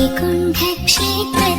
Vaikuntha Kshetra